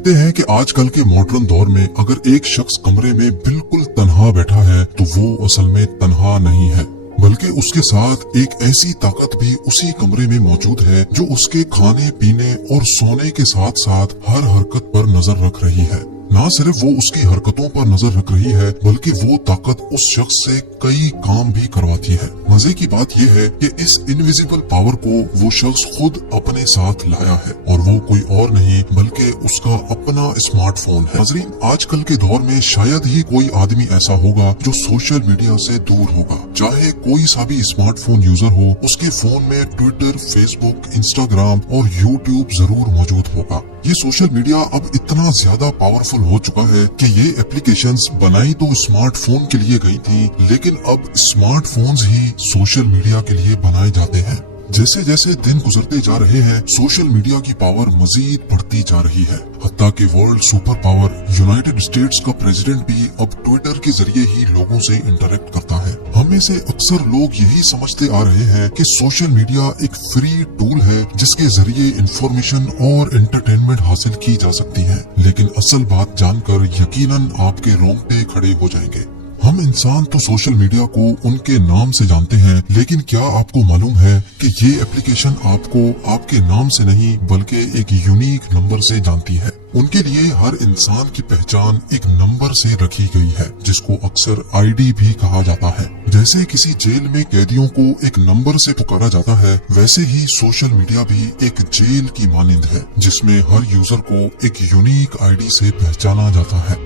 कहते हैं कि आजकल के मॉडर्न दौर में अगर एक शख्स कमरे में बिल्कुल तन्हा बैठा है तो वो असल में तन्हा नहीं है, बल्कि उसके साथ एक ऐसी ताकत भी उसी कमरे में मौजूद है जो उसके खाने पीने और सोने के साथ साथ हर हरकत पर नजर रख रही है। ना सिर्फ वो उसकी हरकतों पर नजर रख रही है बल्कि वो ताकत उस शख्स से कई काम भी करवाती है। मजे की बात यह है कि इस इनविजिबल पावर को वो शख्स खुद अपने साथ लाया है और वो कोई और नहीं बल्कि उसका अपना स्मार्टफोन है। नाज़रीन, आजकल के दौर में शायद ही कोई आदमी ऐसा होगा जो सोशल मीडिया से दूर होगा। चाहे कोई सा भी स्मार्टफोन यूजर हो, उसके फोन में ट्विटर, फेसबुक, इंस्टाग्राम और यूट्यूब जरूर मौजूद होगा। ये सोशल मीडिया अब इतना ज्यादा पावरफुल हो चुका है कि ये एप्लीकेशंस बनाई तो स्मार्टफोन के लिए गई थी, लेकिन अब स्मार्टफोन्स ही सोशल मीडिया के लिए बनाए जाते हैं। जैसे जैसे दिन गुजरते जा रहे हैं, सोशल मीडिया की पावर मजीद बढ़ती जा रही है। हत्ता कि world super power United states का प्रेसिडेंट भी अब ट्विटर के जरिए ही लोगों से इंटरेक्ट करता है। हम में से अक्सर लोग यही समझते आ रहे हैं कि सोशल मीडिया एक फ्री टूल है जिसके जरिए इंफॉर्मेशन और एंटरटेनमेंट हासिल की जा सकती है, लेकिन असल बात जानकर यकीनन आपके रोंगटे खड़े हो जाएंगे। हम इंसान तो सोशल मीडिया को उनके नाम से जानते हैं, लेकिन क्या आपको मालूम है कि ये एप्लीकेशन आपको आपके नाम से नहीं बल्कि एक यूनिक नंबर से जानती है। उनके लिए हर इंसान की पहचान एक नंबर से रखी गई है जिसको अक्सर आईडी भी कहा जाता है। जैसे किसी जेल में कैदियों को एक नंबर से पुकारा जाता है, वैसे ही सोशल मीडिया भी एक जेल की मानिंद है जिसमें हर यूजर को एक यूनिक आईडी से पहचाना जाता है।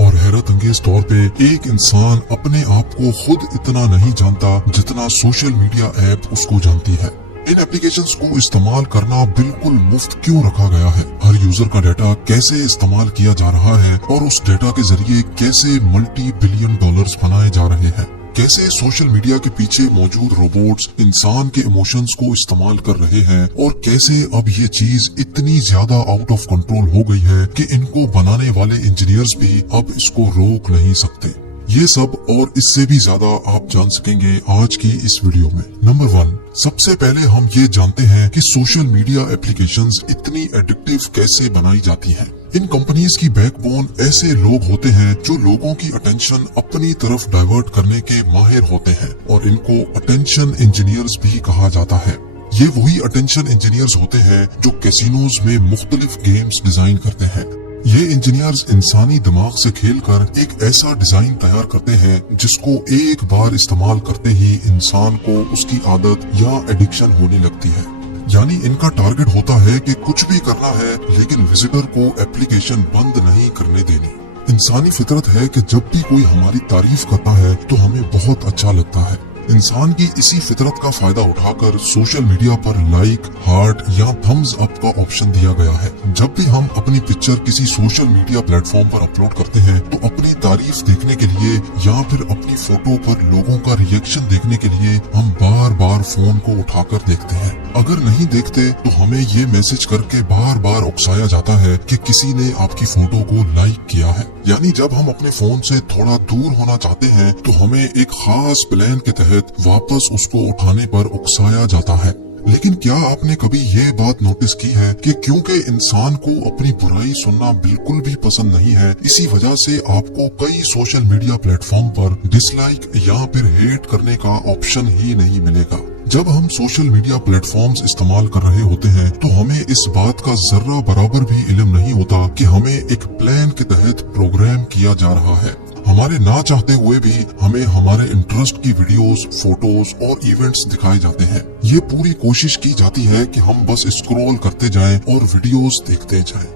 और हैरत अंगेज तौर पे एक इंसान अपने आप को खुद इतना नहीं जानता जितना सोशल मीडिया ऐप उसको जानती है। इन एप्लीकेशंस को इस्तेमाल करना बिल्कुल मुफ्त क्यों रखा गया है? हर यूजर का डाटा कैसे इस्तेमाल किया जा रहा है और उस डाटा के जरिए कैसे मल्टी बिलियन डॉलर्स बनाए जा रहे हैं? कैसे सोशल मीडिया के पीछे मौजूद रोबोट्स इंसान के इमोशंस को इस्तेमाल कर रहे हैं और कैसे अब ये चीज इतनी ज्यादा आउट ऑफ कंट्रोल हो गई है कि इनको बनाने वाले इंजीनियर्स भी अब इसको रोक नहीं सकते। ये सब और इससे भी ज्यादा आप जान सकेंगे आज की इस वीडियो में। नंबर 1, सबसे पहले हम ये जानते हैं कि सोशल मीडिया एप्लीकेशंस इतनी एडिक्टिव कैसे बनाई जाती हैं। इन कंपनीज की बैकबोन ऐसे लोग होते हैं जो लोगों की अटेंशन अपनी तरफ डाइवर्ट करने के माहिर होते हैं और इनको अटेंशन इंजीनियर्स भी कहा जाता है। ये वही अटेंशन इंजीनियर्स होते हैं जो कैसीनोज में मुख्तलिफ गेम्स डिजाइन करते हैं। ये इंजीनियर्स इंसानी दिमाग से खेलकर एक ऐसा डिजाइन तैयार करते हैं जिसको एक बार इस्तेमाल करते ही इंसान को उसकी आदत या एडिक्शन होने लगती है। यानी इनका टारगेट होता है कि कुछ भी करना है लेकिन विजिटर को एप्लीकेशन बंद नहीं करने देनी। इंसानी फितरत है कि जब भी कोई हमारी तारीफ करता है तो हमें बहुत अच्छा लगता है। इंसान की इसी फितरत का फायदा उठाकर सोशल मीडिया पर लाइक, हार्ट या थम्स अप का ऑप्शन दिया गया है। जब भी हम अपनी पिक्चर किसी सोशल मीडिया प्लेटफॉर्म पर अपलोड करते हैं तो अपनी तारीफ देखने के लिए या फिर अपनी फोटो पर लोगों का रिएक्शन देखने के लिए हम बार बार फोन को उठाकर देखते हैं। अगर नहीं देखते तो हमें ये मैसेज करके बार बार उकसाया जाता है कि किसी ने आपकी फोटो को लाइक किया है। यानी जब हम अपने फोन से थोड़ा दूर होना चाहते हैं तो हमें एक खास प्लान के तहत वापस उसको उठाने पर उकसाया जाता है। लेकिन क्या आपने कभी ये बात नोटिस की है कि क्योंकि इंसान को अपनी बुराई सुनना बिल्कुल भी पसंद नहीं है, इसी वजह से आपको कई सोशल मीडिया प्लेटफॉर्म पर डिसलाइक या फिर हेट करने का ऑप्शन ही नहीं मिलेगा। जब हम सोशल मीडिया प्लेटफॉर्म्स इस्तेमाल कर रहे होते हैं तो हमें इस बात का जर्रा बराबर भी इल्म नहीं होता कि हमें एक प्लान के तहत प्रोग्राम किया जा रहा है। हमारे ना चाहते हुए भी हमें हमारे इंटरेस्ट की वीडियोस, फोटोज और इवेंट्स दिखाए जाते हैं। ये पूरी कोशिश की जाती है कि हम बस स्क्रॉल करते जाएं और वीडियोस देखते जाएं।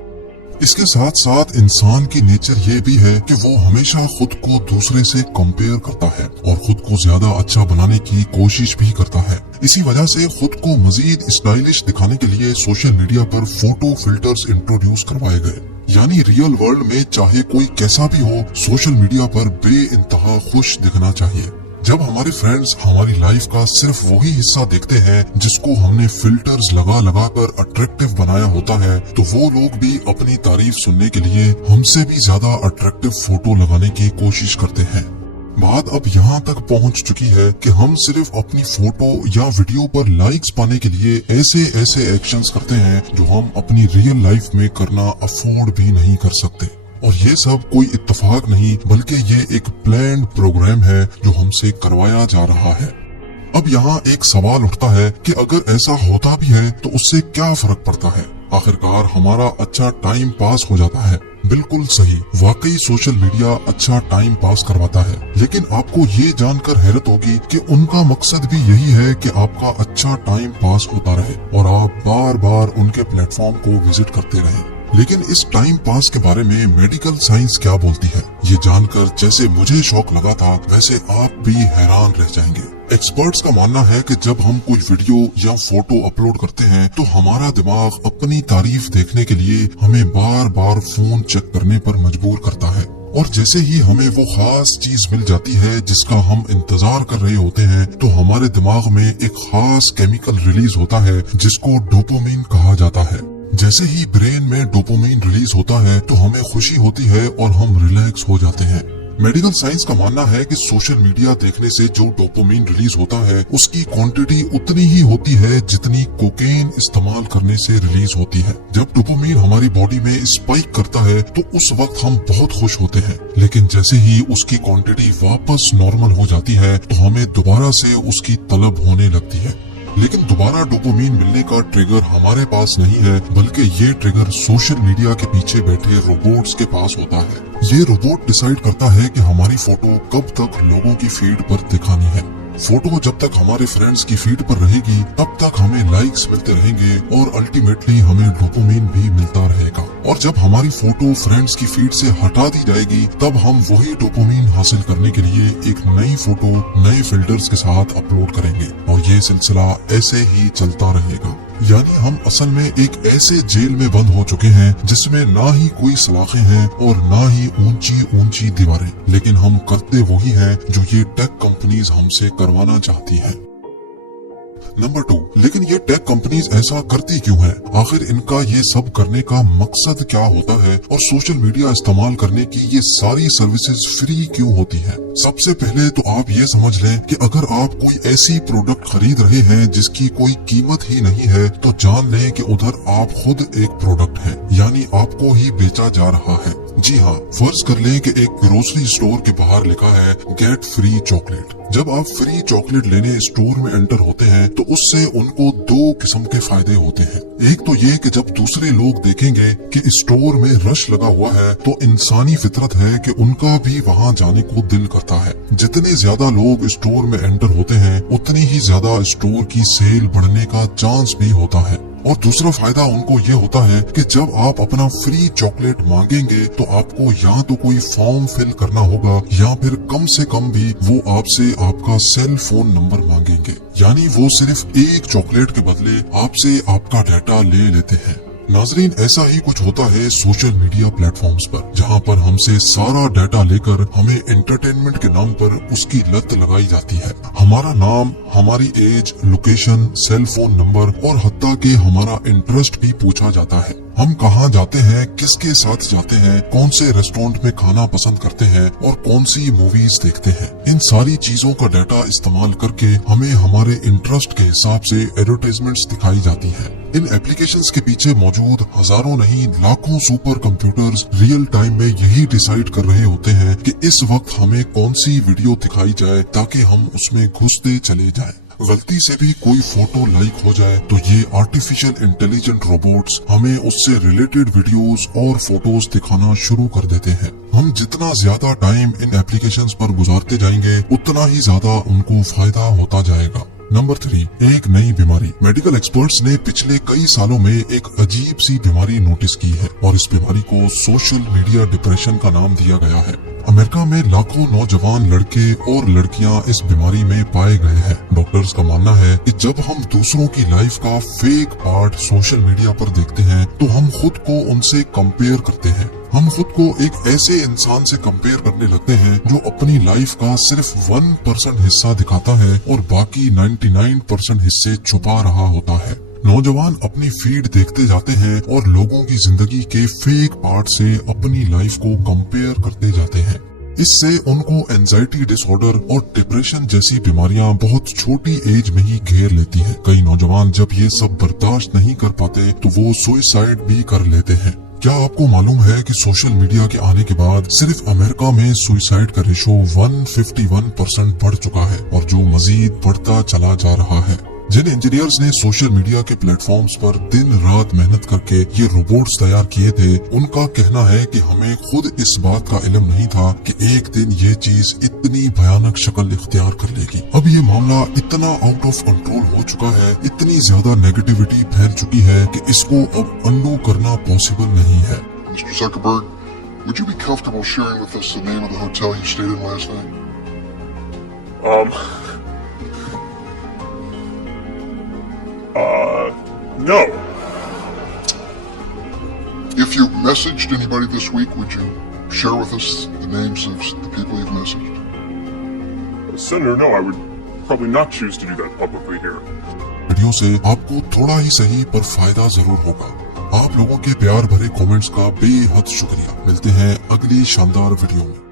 इसके साथ साथ इंसान की नेचर ये भी है कि वो हमेशा खुद को दूसरे से कंपेयर करता है और खुद को ज्यादा अच्छा बनाने की कोशिश भी करता है। इसी वजह से खुद को मजीद स्टाइलिश दिखाने के लिए सोशल मीडिया पर फोटो फिल्टर्स इंट्रोड्यूस करवाए गए। यानी रियल वर्ल्ड में चाहे कोई कैसा भी हो, सोशल मीडिया पर बेइंतहा खुश दिखना चाहिए। जब हमारे फ्रेंड्स हमारी लाइफ का सिर्फ वही हिस्सा देखते हैं जिसको हमने फिल्टर्स लगा लगा कर अट्रैक्टिव बनाया होता है, तो वो लोग भी अपनी तारीफ सुनने के लिए हमसे भी ज्यादा अट्रैक्टिव फोटो लगाने की कोशिश करते हैं। बात अब यहाँ तक पहुँच चुकी है कि हम सिर्फ अपनी फोटो या वीडियो पर लाइक्स पाने के लिए ऐसे एक्शंस करते हैं जो हम अपनी रियल लाइफ में करना अफोर्ड भी नहीं कर सकते। और ये सब कोई इत्तेफाक नहीं बल्कि ये एक प्लान्ड प्रोग्राम है जो हमसे करवाया जा रहा है। अब यहाँ एक सवाल उठता है कि अगर ऐसा होता भी है तो उससे क्या फर्क पड़ता है, आखिरकार हमारा अच्छा टाइम पास हो जाता है। बिल्कुल सही, वाकई सोशल मीडिया अच्छा टाइम पास करवाता है, लेकिन आपको ये जानकर हैरत होगी कि उनका मकसद भी यही है कि आपका अच्छा टाइम पास होता रहे और आप बार बार उनके प्लेटफॉर्म को विजिट करते रहें। लेकिन इस टाइम पास के बारे में मेडिकल साइंस क्या बोलती है, ये जानकर जैसे मुझे शौक लगा था वैसे आप भी हैरान रह जाएंगे। एक्सपर्ट्स का मानना है कि जब हम कोई वीडियो या फोटो अपलोड करते हैं तो हमारा दिमाग अपनी तारीफ देखने के लिए हमें बार बार फोन चेक करने पर मजबूर करता है। और जैसे ही हमें वो खास चीज मिल जाती है जिसका हम इंतजार कर रहे होते हैं तो हमारे दिमाग में एक खास केमिकल रिलीज होता है जिसको डोपामिन कहा जाता है। जैसे ही ब्रेन में डोपामिन रिलीज होता है तो हमें खुशी होती है और हम रिलैक्स हो जाते हैं। मेडिकल साइंस का मानना है कि सोशल मीडिया देखने से जो डोपामिन रिलीज होता है उसकी क्वांटिटी उतनी ही होती है जितनी कोकेन इस्तेमाल करने से रिलीज होती है। जब डोपामिन हमारी बॉडी में स्पाइक करता है तो उस वक्त हम बहुत खुश होते हैं, लेकिन जैसे ही उसकी क्वांटिटी वापस नॉर्मल हो जाती है तो हमें दोबारा से उसकी तलब होने लगती है। लेकिन दोबारा डोपामिन मिलने का ट्रिगर हमारे पास नहीं है, बल्कि ये ट्रिगर सोशल मीडिया के पीछे बैठे रोबोट्स के पास होता है। ये रोबोट डिसाइड करता है कि हमारी फोटो कब तक लोगों की फीड पर दिखानी है। फोटो जब तक हमारे फ्रेंड्स की फीड पर रहेगी तब तक हमें लाइक्स मिलते रहेंगे और अल्टीमेटली हमें डोपामिन भी मिलता रहेगा। और जब हमारी फोटो फ्रेंड्स की फीड से हटा दी जाएगी तब हम वही डोपामिन हासिल करने के लिए एक नई फोटो नए फिल्टर्स के साथ अपलोड करेंगे और ये सिलसिला ऐसे ही चलता रहेगा। यानी हम असल में एक ऐसे जेल में बंद हो चुके हैं जिसमें ना ही कोई सलाखें हैं और ना ही ऊंची ऊंची दीवारें, लेकिन हम करते वही हैं जो ये टेक कंपनीज हमसे करवाना चाहती हैं। नंबर 2, लेकिन ये टेक कंपनीज ऐसा करती क्यों हैं? आखिर इनका ये सब करने का मकसद क्या होता है और सोशल मीडिया इस्तेमाल करने की ये सारी सर्विसेज फ्री क्यों होती हैं? सबसे पहले तो आप ये समझ लें कि अगर आप कोई ऐसी प्रोडक्ट खरीद रहे हैं जिसकी कोई कीमत ही नहीं है तो जान लें कि उधर आप खुद एक प्रोडक्ट हैं, यानी आपको ही बेचा जा रहा है। जी हाँ, फर्ज कर लें कि एक ग्रोसरी स्टोर के बाहर लिखा है गेट फ्री चॉकलेट। जब आप फ्री चॉकलेट लेने स्टोर में एंटर होते हैं तो उससे उनको 2 किस्म के फायदे होते हैं। एक तो ये कि जब दूसरे लोग देखेंगे कि स्टोर में रश लगा हुआ है तो इंसानी फितरत है कि उनका भी वहाँ जाने को दिल करता है। जितने ज्यादा लोग स्टोर में एंटर होते हैं उतनी ही ज्यादा स्टोर की सेल बढ़ने का चांस भी होता है। और दूसरा फायदा उनको ये होता है कि जब आप अपना फ्री चॉकलेट मांगेंगे तो आपको या तो कोई फॉर्म फिल करना होगा या फिर कम से कम भी वो आपसे आपका सेल फोन नंबर मांगेंगे। यानी वो सिर्फ एक चॉकलेट के बदले आपसे आपका डाटा ले लेते हैं। नाजरीन, ऐसा ही कुछ होता है सोशल मीडिया प्लेटफॉर्म्स पर, जहां पर हमसे सारा डाटा लेकर हमें एंटरटेनमेंट के नाम पर उसकी लत लगाई जाती है। हमारा नाम, हमारी age, location, cell phone number और हत्ता के हमारा इंटरेस्ट भी पूछा जाता है। हम कहाँ जाते हैं, किसके साथ जाते हैं, कौन से रेस्टोरेंट में खाना पसंद करते हैं और कौन सी मूवीज देखते हैं, इन सारी चीजों का डाटा इस्तेमाल करके हमें हमारे इंटरेस्ट के हिसाब से एडवर्टाइजमेंट्स दिखाई जाती है। इन एप्लीकेशंस के पीछे मौजूद हजारों नहीं लाखों सुपर कंप्यूटर्स रियल टाइम में यही डिसाइड कर रहे होते हैं कि इस वक्त हमें कौन सी वीडियो दिखाई जाए ताकि हम उसमें घुसते चले जाएं। गलती से भी कोई फोटो लाइक हो जाए तो ये आर्टिफिशियल इंटेलिजेंट रोबोट्स हमें उससे रिलेटेड वीडियोस और फोटोज दिखाना शुरू कर देते हैं। हम जितना ज्यादा टाइम इन एप्लीकेशंस पर गुजारते जाएंगे उतना ही ज्यादा उनको फायदा होता जाएगा। नंबर 3, एक नई बीमारी। मेडिकल एक्सपर्ट्स ने पिछले कई सालों में एक अजीब सी बीमारी नोटिस की है और इस बीमारी को सोशल मीडिया डिप्रेशन का नाम दिया गया है। अमेरिका में लाखों नौजवान लड़के और लड़कियां इस बीमारी में पाए गए हैं। डॉक्टर्स का मानना है कि जब हम दूसरों की लाइफ का फेक पार्ट सोशल मीडिया पर देखते हैं तो हम खुद को उनसे कंपेयर करते हैं। हम खुद को एक ऐसे इंसान से कंपेयर करने लगते हैं जो अपनी लाइफ का सिर्फ 1% हिस्सा दिखाता है और बाकी 99% हिस्से छुपा रहा होता है। नौजवान अपनी फीड देखते जाते हैं और लोगों की जिंदगी के फेक पार्ट से अपनी लाइफ को कंपेयर करते जाते हैं। इससे उनको एंजाइटी डिसऑर्डर और डिप्रेशन जैसी बीमारियां बहुत छोटी एज में ही घेर लेती हैं। कई नौजवान जब ये सब बर्दाश्त नहीं कर पाते तो वो सुसाइड भी कर लेते हैं। क्या आपको मालूम है कि सोशल मीडिया के आने के बाद सिर्फ अमेरिका में सुसाइड का रेशो 151% बढ़ चुका है और जो मजीद बढ़ता चला जा रहा है। जिन इंजीनियर्स ने सोशल मीडिया के प्लेटफॉर्म्स पर दिन रात मेहनत करके ये रोबोट्स तैयार किए थे, उनका कहना है कि हमें खुद इस बात का इल्म नहीं था कि एक दिन ये चीज इतनी भयानक शक्ल इख्तियार कर लेगी। अब ये मामला इतना आउट ऑफ कंट्रोल हो चुका है, इतनी ज्यादा नेगेटिविटी फैल चुकी है कि इसको अब अंडू करना पॉसिबल नहीं है। Mr. Zuckerberg, would you be comfortable sharing with us the name of the hotel you stayed in last night? No. If you messaged anybody this week, would you share with us the names of the people you've messaged? Senator, no, I would probably not choose to do that publicly here. Video से आपको थोड़ा ही सही पर फायदा जरूर होगा। आप लोगों के प्यार भरे कमेंट्स का बेहद शुक्रिया। मिलते हैं अगली शानदार वीडियो में।